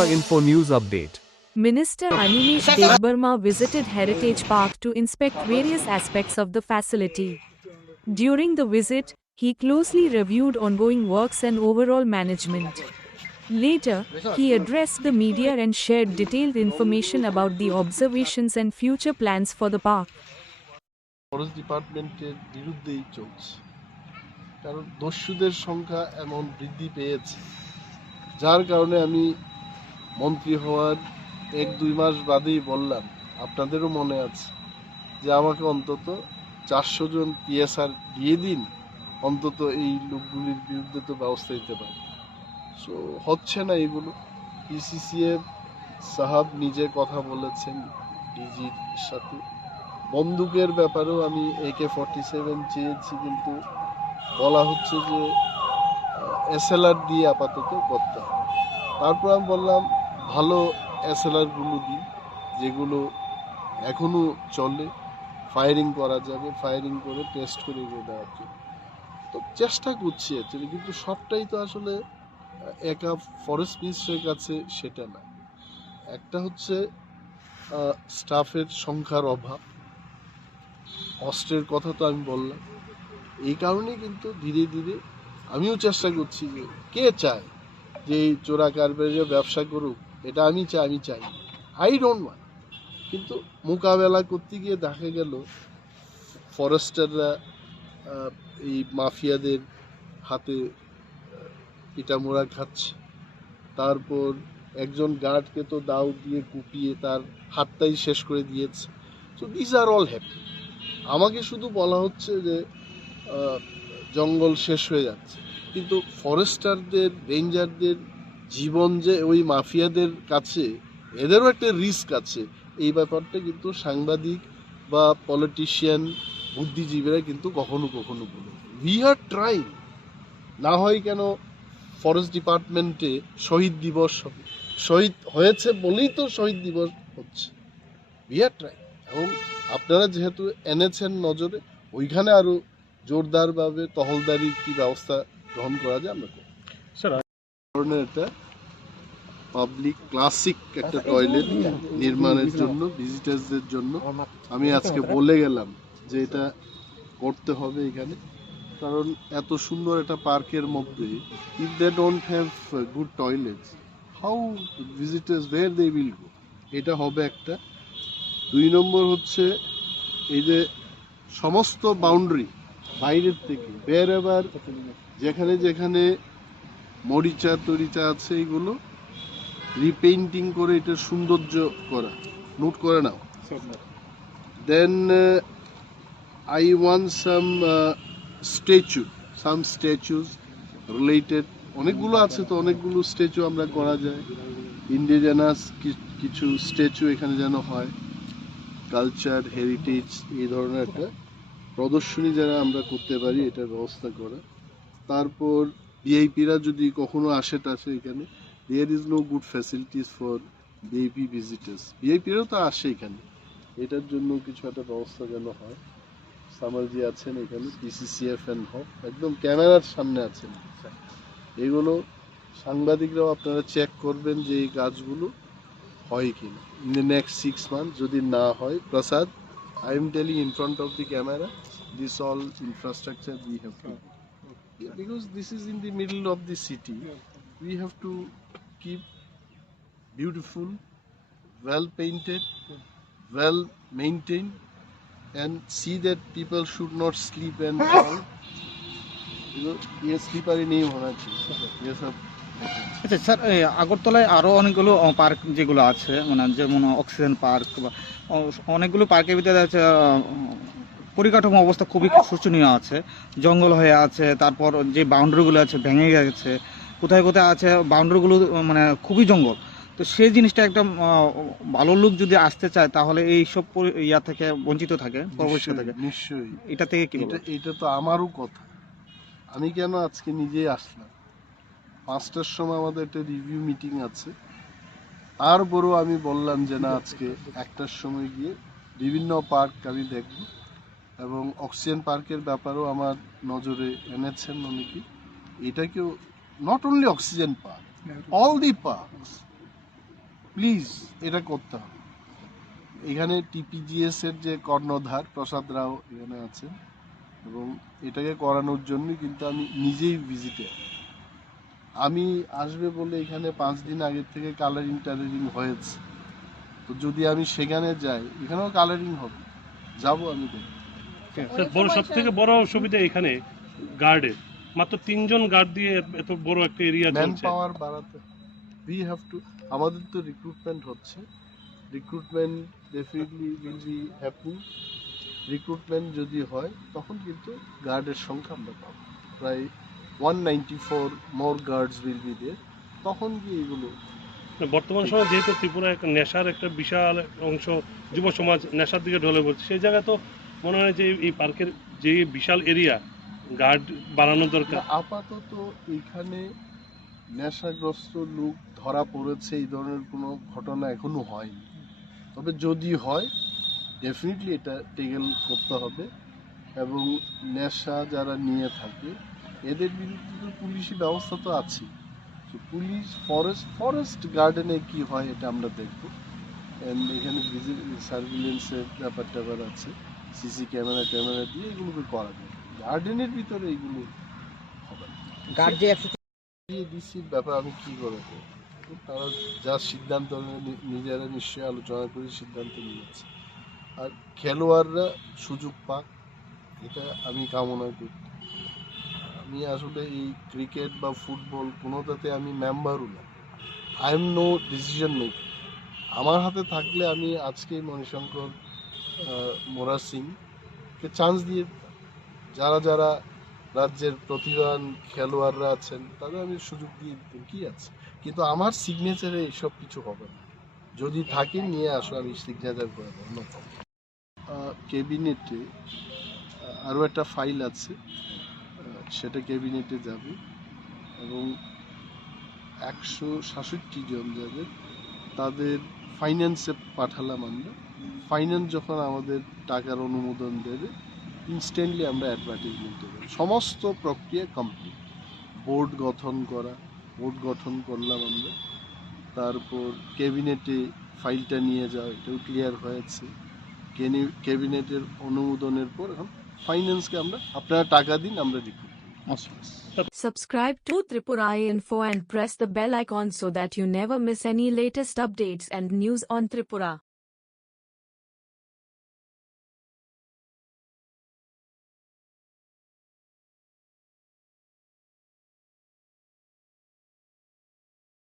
Extra Info News Update. Minister Animesh Debbarma visited Heritage Park to inspect various aspects of the facility. During the visit, he closely reviewed ongoing works and overall management. Later, he addressed the media and shared detailed information about the observations and future plans for the park. Forest ডিপার্টমেন্টের বিরুদ্ধেই চলছে, কারণ দস্যুদের সংখ্যা এমন বৃদ্ধি পেয়েছে, যার কারণে আমি মন্ত্রী হওয়ার 1-2 মাস বাদেই বললাম, আপনাদেরও মনে আছে, যে আমাকে অন্তত 400 জন পিএসআর দিয়ে দিন, অন্তত এই লোকগুলির বিরুদ্ধে তো ব্যবস্থা নিতে পারি। সো হচ্ছে না এগুলো। পিসিসিএফ সাহাব নিজে কথা বলেছেন ডিজির সাথে। বন্দুকের ব্যাপারেও আমি AK-47 চেয়েছি, কিন্তু বলা হচ্ছে যে SLR দিয়ে আপাতত করতে হবে। তারপর আমি বললাম ভালো SLRগুলো দিই, যেগুলো এখনও চলে, ফায়ারিং করা যাবে, ফায়ারিং করে টেস্ট করে এগিয়ে দেওয়ার জন্য। তো চেষ্টা করছি অ্যাকচুয়ালি, কিন্তু সবটাই তো আসলে একা ফরেস্ট মিনিস্ট্রির কাছে সেটা না। একটা হচ্ছে স্টাফের সংখ্যার অভাব, অস্ত্রের কথা তো আমি বললাম। এই কারণেই কিন্তু ধীরে ধীরে আমিও চেষ্টা করছি, যে কে চায় যে এই চোরা কারবারিরা ব্যবসা করুক, এটা আমি চাই, আই ডোন্ট ওয়ান্ট। কিন্তু মোকাবেলা করতে গিয়ে দেখা গেল ফরেস্টাররা এই মাফিয়াদের হাতে পিটামোড়া খাচ্ছে। তারপর একজন গার্ডকে তো দাও দিয়ে কুপিয়ে তার হাতটাই শেষ করে দিয়েছে। So this are all happy. আমাকে শুধু বলা হচ্ছে যে জঙ্গল শেষ হয়ে যাচ্ছে, কিন্তু ফরেস্টারদের, রেঞ্জারদের জীবন যে ওই মাফিয়াদের কাছে, এদেরও একটা রিস্ক আছে। এই ব্যাপারটা কিন্তু সাংবাদিক বা পলিটিশিয়ান, বুদ্ধিজীবীরা কিন্তু কখনো কখনো বলে। We are trying. না হয় কেন ফরেস্ট ডিপার্টমেন্টে শহীদ দিবস হবে, শহীদ হয়েছে বলেই তো শহীদ দিবস হচ্ছে। We are trying. এবং আপনারা যেহেতু এনেছেন নজরে, ওইখানে আরও জোরদারভাবে টহলদারির কি ব্যবস্থা গ্রহণ করা যায় আমরা করব। ধরনের একটা পাবলিক ক্লাসিক একটা টয়লেট নির্মাণের জন্য, ভিজিটার্সদের জন্য আমি আজকে বলে গেলাম যে এটা করতে হবে এখানে। কারণ এত সুন্দর একটা পার্কের মধ্যে if they don't have good toilets, how visitors where they will go. এটা হবে একটা। 2 নম্বর হচ্ছে এই যে সমস্ত বাউন্ডারি বাইরের থেকে বেরোবার, যেখানে যেখানে মরিচা তরিচা আছে, এইগুলো রিপেইন্টিং করে এটা সৌন্দর্য করা, নোট করে নাও। দেন I want some statues related, অনেকগুলো আছে তো, অনেকগুলো স্ট্যাচু আমরা করা যায়। ইন্ডিজেনাস কিছু স্ট্যাচু এখানে যেন হয়, কালচার, হেরিটেজ, এই ধরনের একটা প্রদর্শনী যারা আমরা করতে পারি, এটার ব্যবস্থা করা। তারপর ভিআইপিরা যদি কখনো আসে টাসে এখানে, there is no good facilities for VIP visitors. ভিআইপিরাও তো আসে এখানে, এটার জন্য কিছু একটা ব্যবস্থা যেন হয়। সামারজি আছেন এখানে, পিসিসিএফ এন্ড হক একদম ক্যামেরার সামনে আছেন। এগুলো সাংবাদিকরাও আপনারা চেক করবেন যে এই কাজগুলো হয় কিনা ইন দ্য নেক্সট 6 months। যদি না হয়, প্রসাদ, I am telling in front of the camera, this all infrastructure we have to do. Yeah, because this is in the middle of the city. We have to keep beautiful, well painted, well maintained, and see that people should not sleep and fall. You know, ये sleeper ही नहीं होना चाहिए, ये सब। আচ্ছা sir, আগরতলায় আরও অনেকগুলো পার্ক যেগুলো আছে, মানে যেমন অক্সিজেন পার্ক বা অনেকগুলো পার্কের ভিতরে আছে, পরিকাঠামো অবস্থা খুবই শোচনীয় আছে, জঙ্গল হয়ে আছে, তারপর যে বাউন্ডারিগুলো আছে ভেঙে গেছে, কোথায় কোথায় আছে বাউন্ডারিগুলো মানে খুবই জঙ্গল। তো সেই জিনিসটা একটা ভালো লোক যদি আসতে চায়, তাহলে এইসব ইয়া থেকে বঞ্চিত থাকে, পরবর্তী থেকে। নিশ্চয়ই এটা থেকে কি এটা তো আমারও কথা। আমি কেন আজকে নিজেই আসলাম, 5টার সময় আমাদের একটা রিভিউ মিটিং আছে, তারপরও আমি বললাম যে না, আজকে 1টার সময় গিয়ে বিভিন্ন পার্ক আমি দেখব। এবং অক্সিজেন পার্কের ব্যাপারেও আমার নজরে এনেছেন অনেকেই। এটাকেও not only oxygen park, all the parks please এটা করতে হবে। এখানে টিপিজিএস এর যে কর্ণধার প্রসাদ রাও এখানে আছেন, এবং এটাকে করানোর জন্য কিন্তু আমি নিজেই ভিজিটে। আমি আসবে বলে এখানে 5 দিন আগের থেকে কালারিং টালারিং হয়েছে, তো যদি আমি সেখানে যাই এখানেও কালারিং হবে, যাবো আমি দেখব। স্যার বড় সব থেকে বড় অসুবিধা এখানে গার্ডের, মাত্র 3 জন গার্ড দিয়ে এত বড় একটা এরিয়া ম্যান চলছে। পাওয়ার বাড়াতে উই হ্যাভ টু। আমাদের তো রিক্রুটমেন্ট হচ্ছে, recruitment definitely will be happening. Recruitment যদি হয় তখন কিন্তু গার্ডের সংখ্যা আমরা পাবো, প্রায় 194 মোর গার্ডস উইল বি দেয়ার। তখন কি এগুলো বর্তমান সময় যেহেতু ত্রিপুরা একটা নেশার একটা বিশাল অংশ, যুব সমাজ নেশার দিকে ঢলে পড়ছে, সেই জায়গায় তো মনে হয় যে এই পার্কের যে বিশাল এরিয়া গার্ড বাড়ানো দরকার। আপাতত এখানে নেশাগ্রস্ত লোক ধরা পড়েছে এই ধরনের কোনো ঘটনা এখনো হয়নি, তবে যদি হয় ডেফিনেটলি এটা টেকেল করতে হবে। এবং নেশা যারা নিয়ে থাকে এদের বিরুদ্ধে তো পুলিশি ব্যবস্থা তো আছে। পুলিশ ফরেস্ট গার্ডেনে কি হয় এটা আমরা দেখবো। And এখানে সার্ভিলেন্সের ব্যাপার আছে, সিসি ক্যামেরা দিয়ে এগুলোকে করা যায়। গার্ডেনের ভিতরে এগুলো হবে না। গার্ড যে 100 ডিসির ব্যাপার আমি কি করে বলবো? তারা যা সিদ্ধান্ত নিজেরা নিশ্চয়ই আলোচনা করে সিদ্ধান্ত নিয়েছে, আর খেলোয়াড়রা সুযোগ পাক এটা আমি কামনা করি। আমি আসলে এই ক্রিকেট বা ফুটবল কোনোটাতে আমি মেম্বারও না, I am no decision maker. আমার হাতে থাকলে আমি আজকেই মণিশঙ্কর মোরা সিংকে চান্স দিয়ে দিতাম। যারা যারা রাজ্যের প্রতিভাবান খেলোয়াড়রা আছেন তাদের আমি সুযোগ দিয়ে দিতাম, কি আছে। কিন্তু আমার সিগনেচারে এসব কিছু হবে না, যদি থাকে নিয়ে আসো আমি সিগনেচার করে দেবো, নো প্রবলেম। ক্যাবিনেটে আরও একটা ফাইল আছে, সেটা ক্যাবিনেটে যাবে, এবং 167 জন যাদের তাদের ফাইন্যান্সে পাঠালাম আমরা। ফাইন্যান্স যখন আমাদের টাকার অনুমোদন দেবে ইনস্ট্যান্টলি আমরা অ্যাডভার্টাইজমেন্টে দেবো। সমস্ত প্রক্রিয়া কমপ্লিট। বোর্ড গঠন করলাম আমরা, তারপর ক্যাবিনেটে ফাইলটা নিয়ে যাওয়া, এটাও ক্লিয়ার হয়েছে। ক্যাবিনেটের অনুমোদনের পর এখন ফাইন্যান্সকে আমরা আপনারা টাকা দিন আমরা recruit. Subscribe to Tripura Info and press the bell icon so that you never miss any latest updates and news on Tripura.